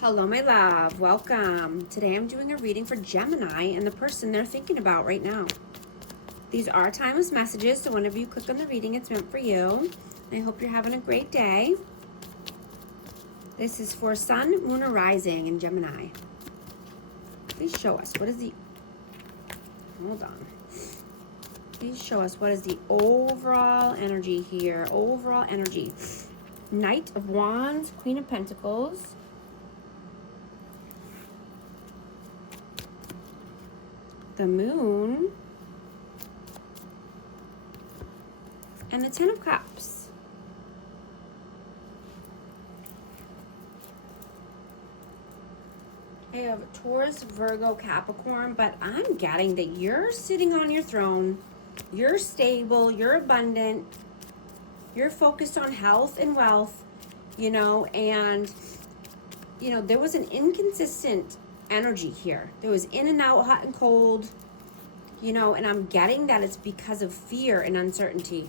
Hello, my love. Welcome. Today I'm doing a reading for Gemini and the person they're thinking about right now. These are timeless messages, so whenever you click on the reading, it's meant for you. I hope you're having a great day. This is for Sun, Moon, or Rising in Gemini. Please show us what is the... Hold on. Please show us what is the overall energy here. Overall energy. Knight of Wands, Queen of Pentacles. The Moon, and the Ten of Cups. I have Taurus, Virgo, Capricorn, but I'm getting that you're sitting on your throne, you're stable, you're abundant, you're focused on health and wealth, and, there was an inconsistent energy here. There was in and out, hot and cold, and I'm getting that it's because of fear and uncertainty.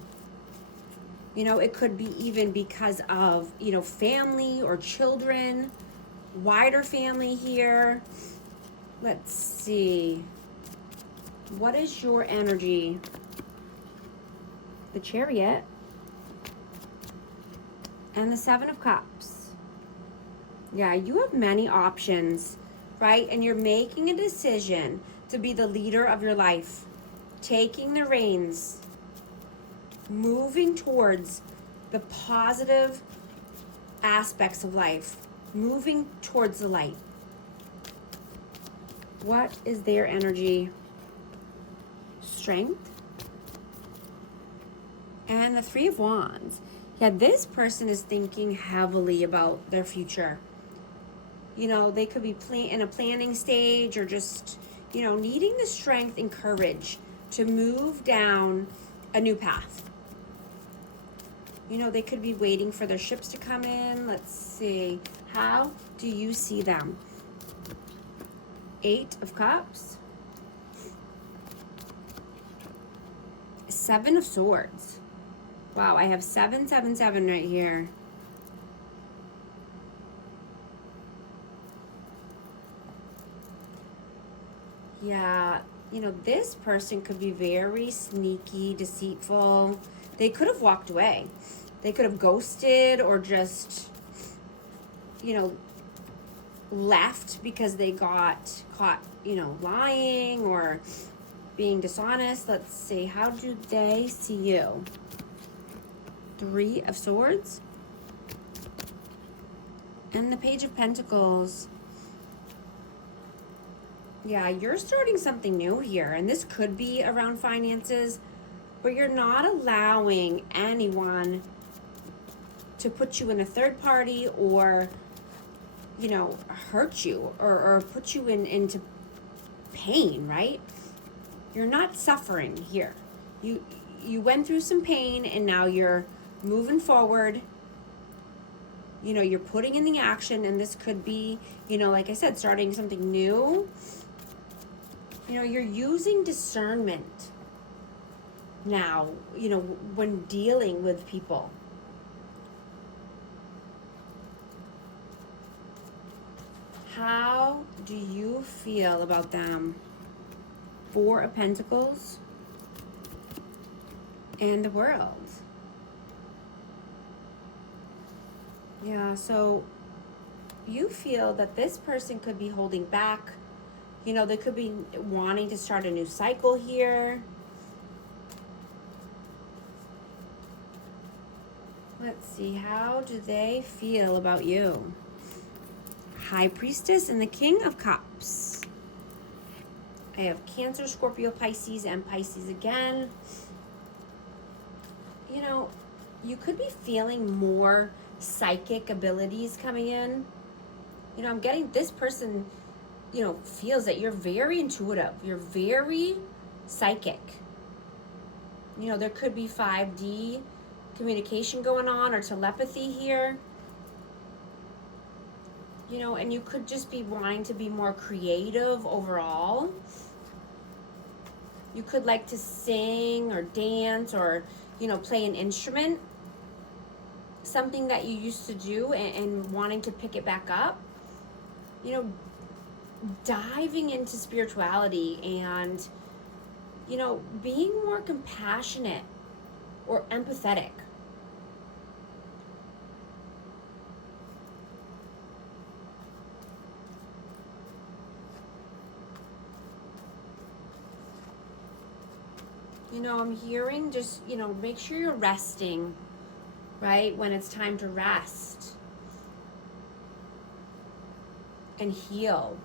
It could be even because of, family or children, wider family here. Let's see. What is your energy? The Chariot and the Seven of Cups. Yeah, you have many options, right? And you're making a decision to be the leader of your life, taking the reins, moving towards the positive aspects of life, moving towards the light. What is their energy? Strength and the Three of Wands. Yeah, this person is thinking heavily about their future. They could be in a planning stage or just, needing the strength and courage to move down a new path. They could be waiting for their ships to come in. Let's see. How do you see them? Eight of Cups. Seven of Swords. Wow, I have 777 right here. Yeah, this person could be very sneaky, deceitful. They could have walked away. They could have ghosted or just, left because they got caught, lying or being dishonest. Let's see. How do they see you? Three of Swords and the Page of Pentacles. Yeah, you're starting something new here, and this could be around finances, but you're not allowing anyone to put you in a third party or, hurt you or put you into pain, right? You're not suffering here. You went through some pain, and now you're moving forward. You're putting in the action, and this could be, like I said, starting something new. You're using discernment now, when dealing with people. How do you feel about them? Four of Pentacles and the World. Yeah, so you feel that this person could be holding back. They could be wanting to start a new cycle here. Let's see, how do they feel about you? High Priestess and the King of Cups. I have Cancer, Scorpio, Pisces, and Pisces again. You could be feeling more psychic abilities coming in. I'm getting this person, feels that you're very intuitive. You're very psychic. There could be 5D communication going on or telepathy here. And you could just be wanting to be more creative overall. You could like to sing or dance or, play an instrument. Something that you used to do and wanting to pick it back up. you know, diving into spirituality and, you know, being more compassionate or empathetic. You know, I'm hearing just, you know, make sure you're resting, right? When it's time to rest and heal,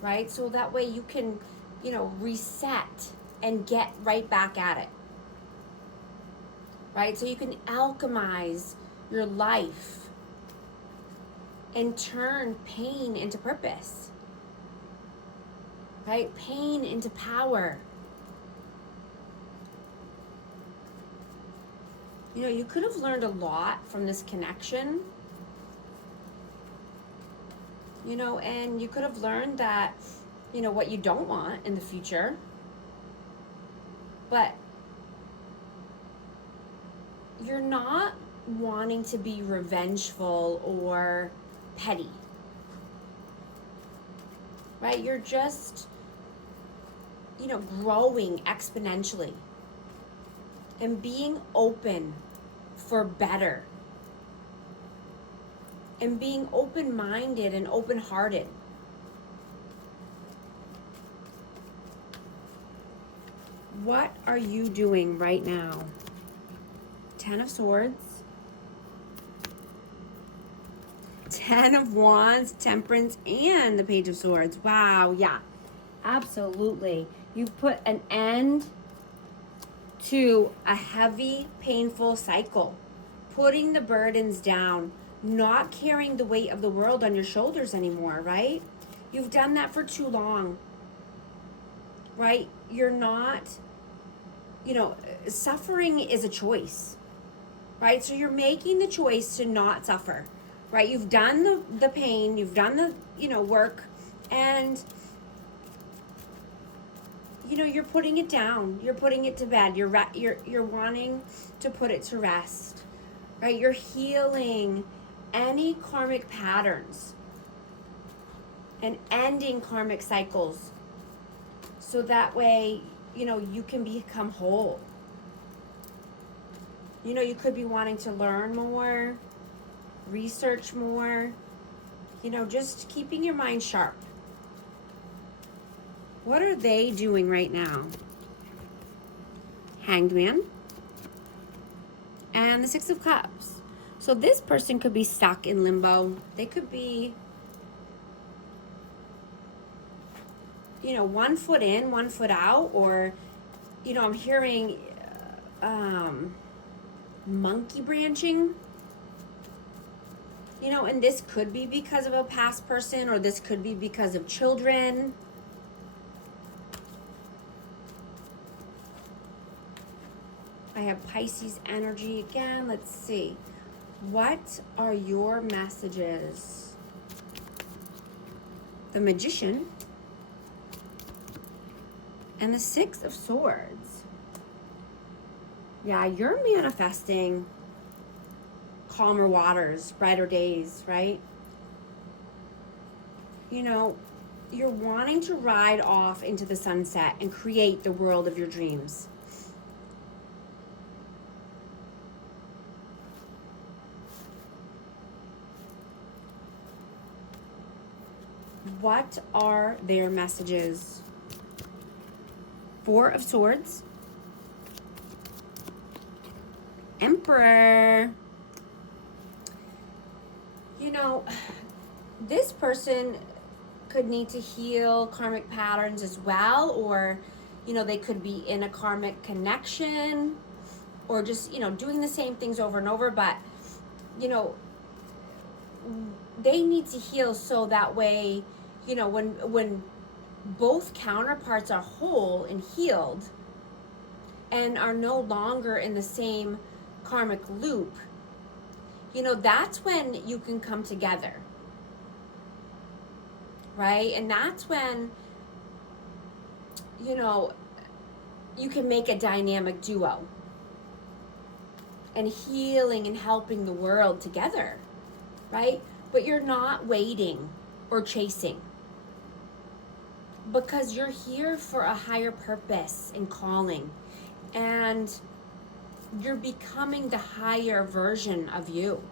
right? So that way you can, you know, reset and get right back at it, right? So you can alchemize your life and turn pain into purpose, right? Pain into power. You know, you could have learned a lot from this connection, you know, and you could have learned that, you know, what you don't want in the future, but you're not wanting to be revengeful or petty, right? You're just, you know, growing exponentially and being open for better and being open-minded and open-hearted. What are you doing right now? 10 of Swords, 10 of Wands, Temperance, and the Page of Swords. Wow, yeah, absolutely. You've put an end to a heavy, painful cycle, putting the burdens down, not carrying the weight of the world on your shoulders anymore, right? You've done that for too long, right? You're not, you know, suffering is a choice, right? So you're making the choice to not suffer, right? You've done the pain, you've done the, you know, work, and you know, you're putting it down. You're putting it to bed. You're wanting to put it to rest, right? You're healing any karmic patterns and ending karmic cycles, so that way, you know, you can become whole. You know, you could be wanting to learn more, research more, you know, just keeping your mind sharp. What are they doing right now? Hanged Man and the Six of Cups. So this person could be stuck in limbo. They could be, you know, 1 foot in, 1 foot out, or, you know, I'm hearing monkey branching. You know, and this could be because of a past person, or this could be because of children. I have Pisces energy again. Let's see. What are your messages? The Magician and the Six of Swords. Yeah, you're manifesting calmer waters, brighter days, right? You know, you're wanting to ride off into the sunset and create the world of your dreams. What are their messages? Four of Swords. Emperor. You know, this person could need to heal karmic patterns as well, or, you know, they could be in a karmic connection, or just, you know, doing the same things over and over, but, you know, they need to heal so that way, you know, when both counterparts are whole and healed and are no longer in the same karmic loop, you know, that's when you can come together, right? And that's when, you know, you can make a dynamic duo and healing and helping the world together, right? But you're not waiting. or chasing. Because you're here for a higher purpose and calling. And you're becoming the higher version of you.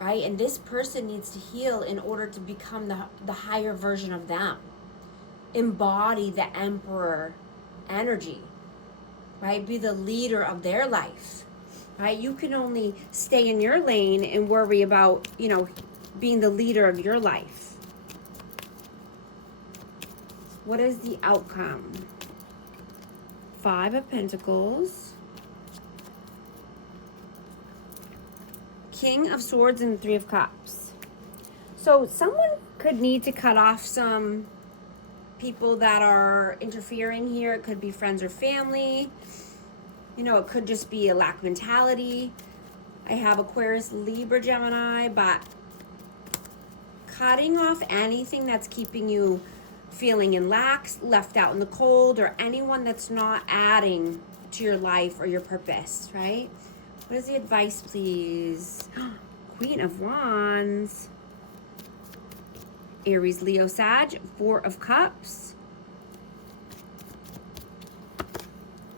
Right? And this person needs to heal in order to become the higher version of them. Embody the emperor energy. Right? Be the leader of their life. Right? You can only stay in your lane and worry about, being the leader of your life. What is the outcome? 5 of Pentacles, King of Swords, and 3 of Cups. So someone could need to cut off some people that are interfering here. It could be friends or family. It could just be a lack mentality. I have Aquarius, Libra, Gemini, but cutting off anything that's keeping you feeling in lack, left out in the cold, or anyone that's not adding to your life or your purpose, right? What is the advice, please? Queen of Wands. Aries, Leo, Sag, 4 of Cups.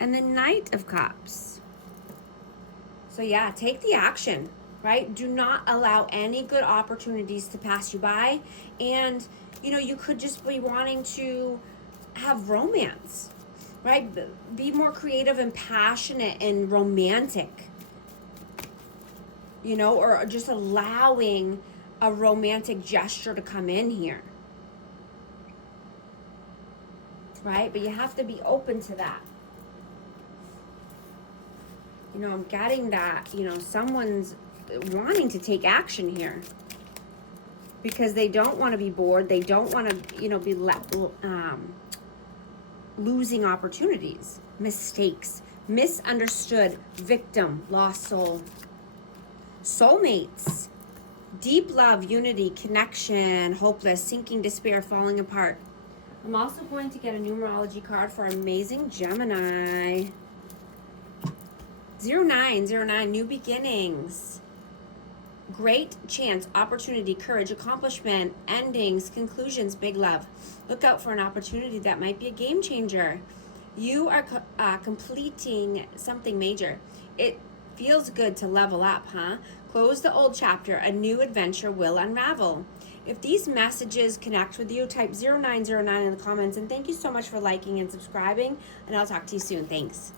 And the Knight of Cups. So yeah, take the action, right? Do not allow any good opportunities to pass you by. And you could just be wanting to have romance, right? Be more creative and passionate and romantic, or just allowing a romantic gesture to come in here, right? But you have to be open to that. I'm getting that, someone's wanting to take action here. Because they don't want to be bored. They don't want to, be losing opportunities, mistakes, misunderstood, victim, lost soul. Soulmates, deep love, unity, connection, hopeless, sinking, despair, falling apart. I'm also going to get a numerology card for amazing Gemini. 0909, new beginnings. Great chance, opportunity, courage, accomplishment, endings, conclusions, big love. Look out for an opportunity that might be a game changer. You are completing something major. It feels good to level up, huh? Close the old chapter. A new adventure will unravel. If these messages connect with you, type 0909 in the comments. And thank you so much for liking and subscribing. And I'll talk to you soon. Thanks.